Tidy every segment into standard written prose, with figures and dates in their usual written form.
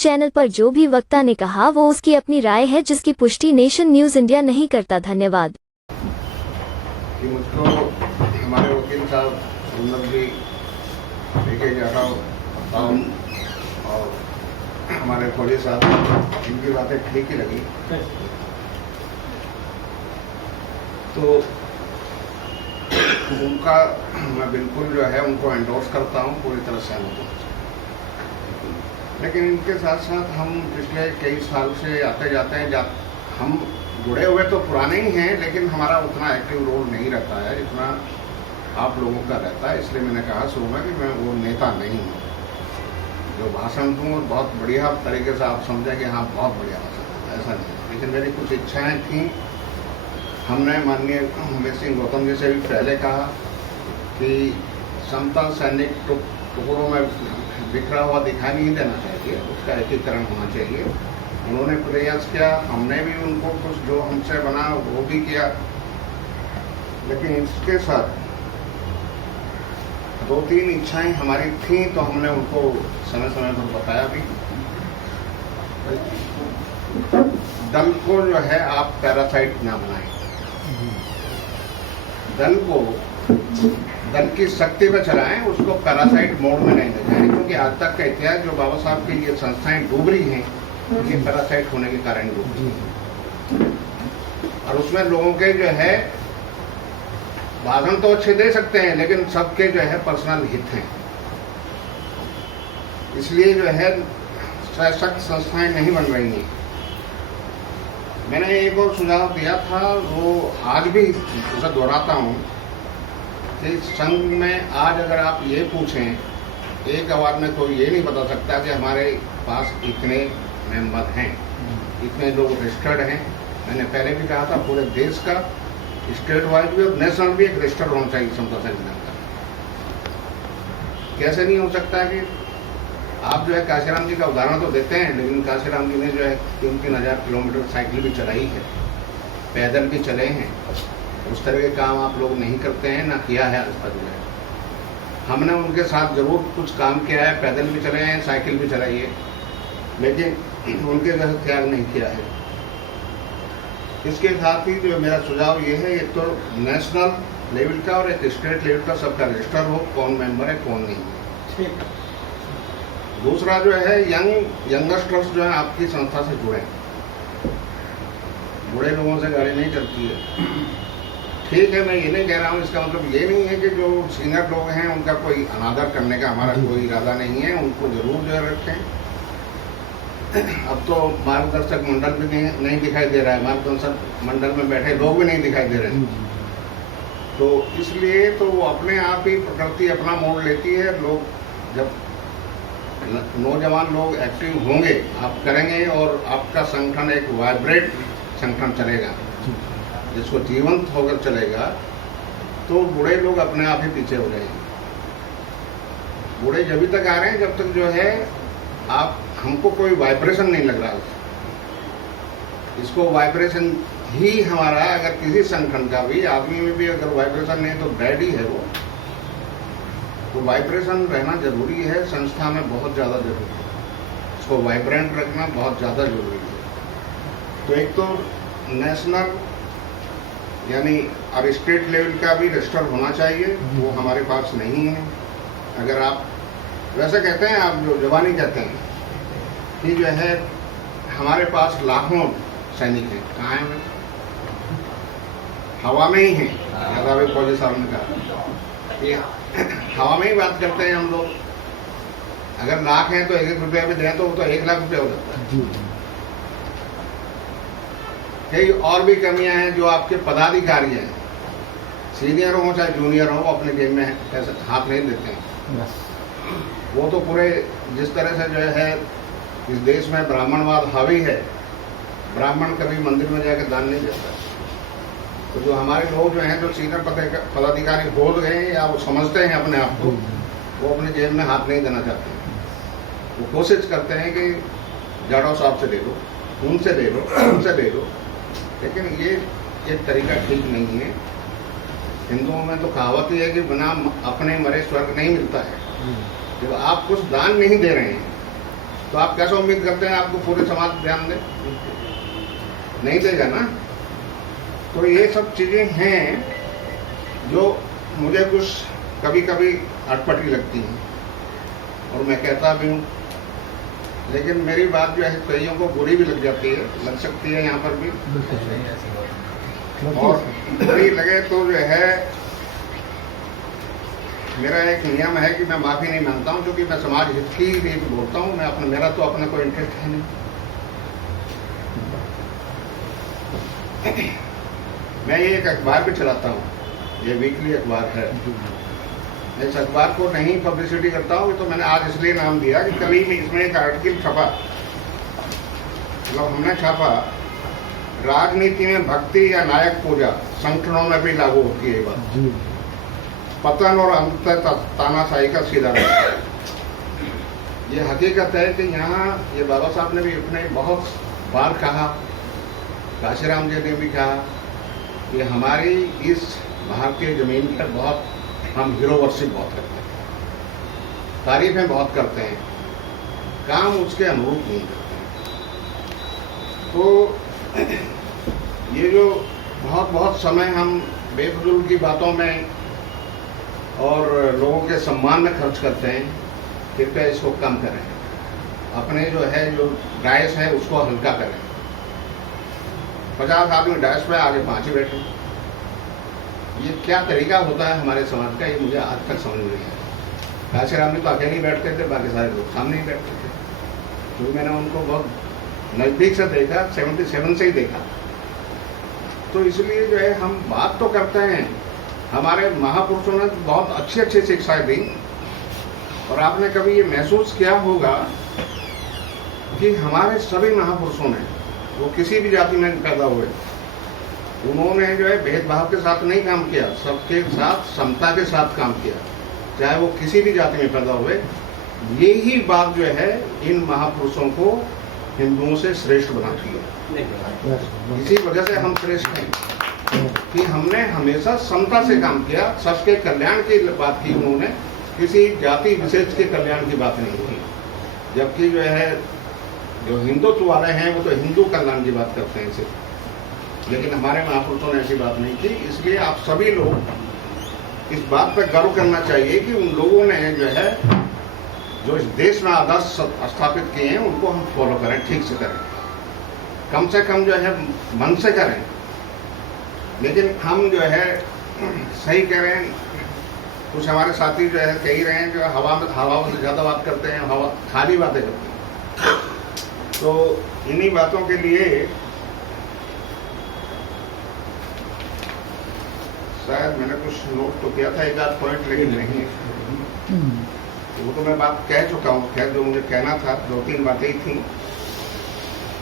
Channel पर जो भी वक्ता ने कहा वो उसकी अपनी राय है, जिसकी पुष्टि नेशन न्यूज इंडिया नहीं करता। धन्यवाद। कि मुझको हमारे वकील साहब भी लेके जा रहा हूँ और हमारे फौजी साहब, इनकी बातें ठीक ही लगी। तो उनका मैं बिल्कुल जो है उनको एंडोर्स करता हूँ, पूरी तरह सहमत हूँ। लेकिन इनके साथ साथ हम पिछले कई साल से आते जाते हैं, हम जुड़े हुए तो पुराने ही हैं, लेकिन हमारा उतना एक्टिव रोल नहीं रहता है जितना आप लोगों का रहता है। इसलिए मैंने कहा शुरू में कि मैं वो नेता नहीं हूँ जो भाषण दूँ और बहुत बढ़िया तरीके से आप समझें कि हाँ बहुत बढ़िया भाषण, ऐसा नहीं। लेकिन मेरी कुछ इच्छाएँ थीं। हमने माननीय उमेश सिंह गौतम जी से भी पहले कहा कि समतल सैनिक टुकड़ों में बिखरा हुआ दिखाई नहीं देना चाहिए, उसका एकीकरण होना चाहिए। उन्होंने प्रयास किया, हमने भी उनको कुछ जो हमसे बना वो भी किया। लेकिन इसके साथ 2-3 इच्छाएं हमारी थीं, तो हमने उनको समय समय पर बताया भी। दल को जो है आप पैरासाइट ना बनाएं, दल की शक्ति पर चलाएं, उसको पैरासाइट मोड में नहीं ले जाएं। क्योंकि आज तक का इतिहास जो बाबा साहब की ये संस्थाएं डूब रही हैं, ये पैरासाइट होने के कारण डूब रही हैं। और उसमें लोगों के जो है भाषण तो अच्छे दे सकते हैं, लेकिन सबके जो है पर्सनल हित हैं। इसलिए जो है सशक्त संस्थाएं नहीं बन रही हैं। मैंने एक और सुझाव दिया था, वो आज भी उसे दोहराता हूँ कि संघ में आज अगर आप ये पूछें, एक आवाज में कोई ये नहीं बता सकता कि हमारे पास इतने मेंबर हैं, इतने लोग रजिस्टर्ड हैं। मैंने पहले भी कहा था पूरे देश का, स्टेट वाइज भी और नेशनल भी एक रजिस्टर्ड होना चाहिए समता संगठन का। कैसे नहीं हो सकता कि आप जो है काशीराम जी का उदाहरण तो देते हैं, लेकिन काशीराम जी ने जो है 3-3 हज़ार किलोमीटर साइकिल भी चलाई है, पैदल भी चले हैं। उस तरह के काम आप लोग नहीं करते हैं, ना किया है आज तक। हमने उनके साथ जरूर कुछ काम किया है, पैदल भी चले हैं, साइकिल भी चलाई है, लेकिन उनके जैसा त्याग नहीं किया है। इसके साथ ही जो मेरा सुझाव ये है, एक तो नेशनल लेवल का और एक स्टेट लेवल का सबका रजिस्टर हो, कौन मेंबर है कौन नहीं। दूसरा जो है यंगस्टर्स जो है आपकी संस्था से जुड़े। बूढ़े लोगों से गाड़ी नहीं चलती है, ठीक है, मैं ये नहीं कह रहा हूँ। इसका मतलब ये नहीं है कि जो सीनियर लोग हैं उनका कोई अनादर करने का हमारा कोई इरादा नहीं है, उनको जरूर जो रखें। अब तो मार्गदर्शक मंडल भी नहीं दिखाई दे रहा है, मार्गदर्शक मंडल में बैठे लोग भी नहीं दिखाई दे रहे हैं। तो इसलिए तो वो अपने आप ही प्रकृति अपना मोड़ लेती है। लोग जब नौजवान लोग एक्टिव होंगे, आप करेंगे और आपका संगठन एक वाइब्रेट संगठन चलेगा, जिसको जीवंत होकर चलेगा, तो बूढ़े लोग अपने आप ही पीछे हो जाएंगे। बूढ़े जब तक आ रहे हैं जब तक जो है आप हमको कोई वाइब्रेशन नहीं लग रहा। इसको वाइब्रेशन ही हमारा, अगर किसी संगठन का भी आदमी में भी अगर वाइब्रेशन नहीं तो डेड ही है वो। तो वाइब्रेशन रहना जरूरी है, संस्था में बहुत ज़्यादा जरूरी है, इसको वाइब्रेंट रखना बहुत ज़्यादा जरूरी है। तो एक तो नेशनल यानी और स्टेट लेवल का भी रजिस्टर होना चाहिए, वो हमारे पास नहीं है। अगर आप वैसे कहते हैं, आप जो जवानी कहते हैं कि जो है हमारे पास लाखों सैनिक हैं, कहाँ हैं? हवा में ही हैं। यादव फौजी साहब ने कहा ये हवा में ही बात करते हैं हम लोग। अगर लाख हैं तो 1-1 रुपया भी दें तो वो तो 1 लाख रुपया हो जाता है। कई और भी कमियां हैं जो आपके पदाधिकारी हैं, सीनियर हो चाहे जूनियर हो, अपने गेम में ऐसे हाथ नहीं देते हैं। वो तो पूरे जिस तरह से जो है इस देश में ब्राह्मणवाद हावी है, ब्राह्मण कभी मंदिर में जाकर दान नहीं देता। तो जो हमारे लोग जो हैं, जो सीनियर पदाधिकारी बोल गए या वो समझते हैं अपने आप को, वो अपने जेब में हाथ नहीं देना चाहते। वो कोशिश करते हैं कि जाड़ो साहब से ले लो, उनसे ले लो, उनसे ले लो, लेकिन ये एक तरीका ठीक नहीं है। हिंदुओं में तो कहावत ही है कि बिना अपने मरे स्वर्ग नहीं मिलता है। जब आप कुछ दान नहीं दे रहे हैं तो आप कैसे उम्मीद करते हैं आपको पूरे समाज ध्यान दे? नहीं देगा ना। तो ये सब चीज़ें हैं जो मुझे कुछ कभी कभी अटपटी लगती हैं और मैं कहता भी हूँ, लेकिन मेरी बात जो है कईयों को बुरी भी लग जाती है, लग सकती है यहाँ पर भी। और बुरी लगे तो जो है मेरा एक नियम है कि मैं माफ़ी नहीं मांगता हूँ, क्योंकि मैं समाज हित की लिए बोलता हूँ। मैं अपना, मेरा तो अपना कोई इंटरेस्ट है नहीं। मैं ये एक अखबार भी चलाता हूँ, ये वीकली अखबार है। इस अखबार को नहीं पब्लिसिटी करता हूँ, तो मैंने आज इसलिए नाम दिया कि कल ही में इसमें एक आर्टिकल छपा, मतलब हमने छापा, राजनीति में भक्ति या नायक पूजा संगठनों में भी लागू होती है बात। पतन और अंततः तानाशाही का सीधा रास्ता। ये हकीकत है कि यहाँ ये बाबा साहब ने भी अपने बहुत बार कहा, काशीराम जी ने भी कहा कि हमारी इस भारतीय जमीन पर बहुत हम हीरो वर्शिप बहुत करते हैं, तारीफें बहुत करते हैं, काम उसके अनुरूप नहीं करते हैं। तो ये जो बहुत समय हम बेफजूल की बातों में और लोगों के सम्मान में खर्च करते हैं, कृपया इसको कम करें। अपने जो है जो डायस है उसको हल्का करें। 50 आदमी डायस पे, आगे 5 ही बैठे। ये क्या तरीका होता है हमारे समाज का, ये मुझे आज तक समझ नहीं आया। काशीराम जी तो अकेले ही बैठते थे, बाकी सारे लोग सामने ही बैठते थे। क्योंकि मैंने उनको बहुत नज़दीक से देखा, 77 से ही देखा। तो इसलिए जो है हम बात तो करते हैं, हमारे महापुरुषों ने बहुत अच्छी अच्छी शिक्षाएं दी। और आपने कभी ये महसूस किया होगा कि हमारे सभी महापुरुषों ने, वो किसी भी जाति में पैदा हुए, उन्होंने जो है भेदभाव के साथ नहीं काम किया, सबके साथ समता के साथ काम किया, चाहे वो किसी भी जाति में पैदा हुए। यही बात जो है इन महापुरुषों को हिंदुओं से श्रेष्ठ बनाती है। इसी वजह से हम श्रेष्ठ हैं कि हमने हमेशा समता से काम किया, सबके कल्याण की बात की उन्होंने, किसी जाति विशेष के कल्याण की बात नहीं की। जबकि जो है जो हिंदुत्व वाले हैं वो तो हिंदू कल्याण की बात करते हैं सिर्फ, लेकिन हमारे महापुरुषों ने ऐसी बात नहीं की। इसलिए आप सभी लोग इस बात पर गर्व करना चाहिए कि उन लोगों ने जो है जो इस देश में आदर्श स्थापित किए हैं उनको हम फॉलो करें, ठीक से करें, कम से कम जो है मन से करें। लेकिन हम जो है सही कह रहे हैं, कुछ हमारे साथी जो है कह ही रहे हैं जो हवा में से ज़्यादा बात करते हैं, हवा खाली बातें करते हैं। तो इन्हीं बातों के लिए शायद मैंने कुछ नोट तो किया था, एक आध पॉइंट, लेकिन नहीं, वो तो मैं बात कह चुका हूँ। खैर जो मुझे कहना था 2-3 बातें ही थी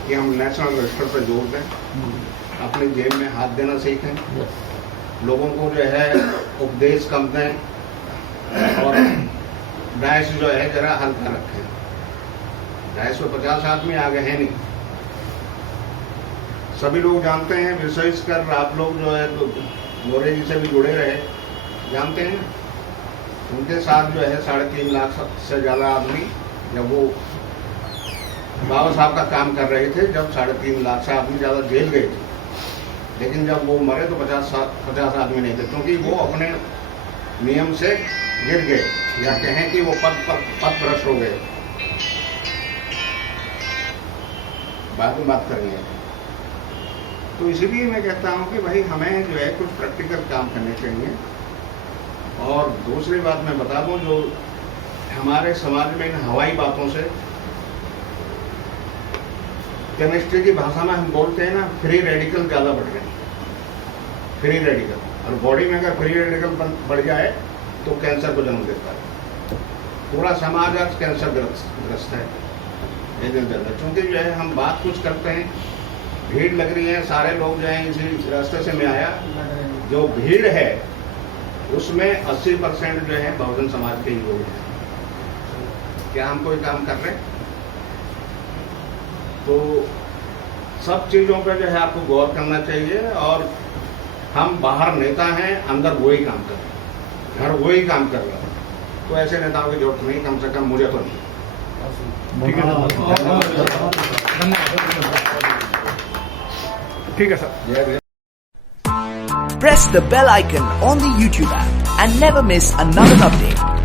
कि हम नेशनल रजिस्टर पर जोर दें, अपनी जेब में हाथ देना सीखें, लोगों को जो है उपदेश कम दें और डायस जो है जरा हल्का रखें। डायस में 50 आदमी आगे हैं नहीं, सभी लोग जानते हैं, विशेषकर आप लोग जो है तो मोरे जी से भी जुड़े रहे, जानते हैं उनके साथ जो है 3.5 लाख से ज़्यादा आदमी जब वो बाबा साहब का काम कर रहे थे, जब 3.5 लाख से आदमी ज़्यादा जेल गए थे। लेकिन जब वो मरे तो 50 आदमी नहीं थे, क्योंकि वो अपने नियम से गिर गए, या कहें कि वो पद भ्रष्ट हो गए। बाद में बात करेंगे। तो इसीलिए मैं कहता हूँ कि भाई हमें जो है कुछ प्रैक्टिकल काम करने चाहिए। और दूसरी बात मैं बता दूँ, जो हमारे समाज में इन हवाई बातों से, केमिस्ट्री की भाषा में हम बोलते हैं ना, फ्री रेडिकल ज़्यादा बढ़ रहे हैं, फ्री रेडिकल। और बॉडी में अगर फ्री रेडिकल बढ़ जाए तो कैंसर को जन्म देता है। पूरा समाज आज कैंसर ग्रस्त है ये दिन ज़्यादा, क्योंकि जो है हम बात कुछ करते हैं, भीड़ लग रही है, सारे लोग जो हैं इसी रास्ते से मैं आया, जो भीड़ है उसमें 80% जो है बहुजन समाज के ही लोग हैं। क्या हम कोई काम कर रहे हैं? तो सब चीज़ों पर जो है आपको गौर करना चाहिए। और हम बाहर नेता हैं, अंदर वही काम कर रहे हैं, घर वही काम कर रहा है। तो ऐसे नेताओं की जरूरत नहीं, कम से कम मुझे तो नहीं। ठीक है ठीक है sir. Press the bell icon on the YouTube app and never miss another update.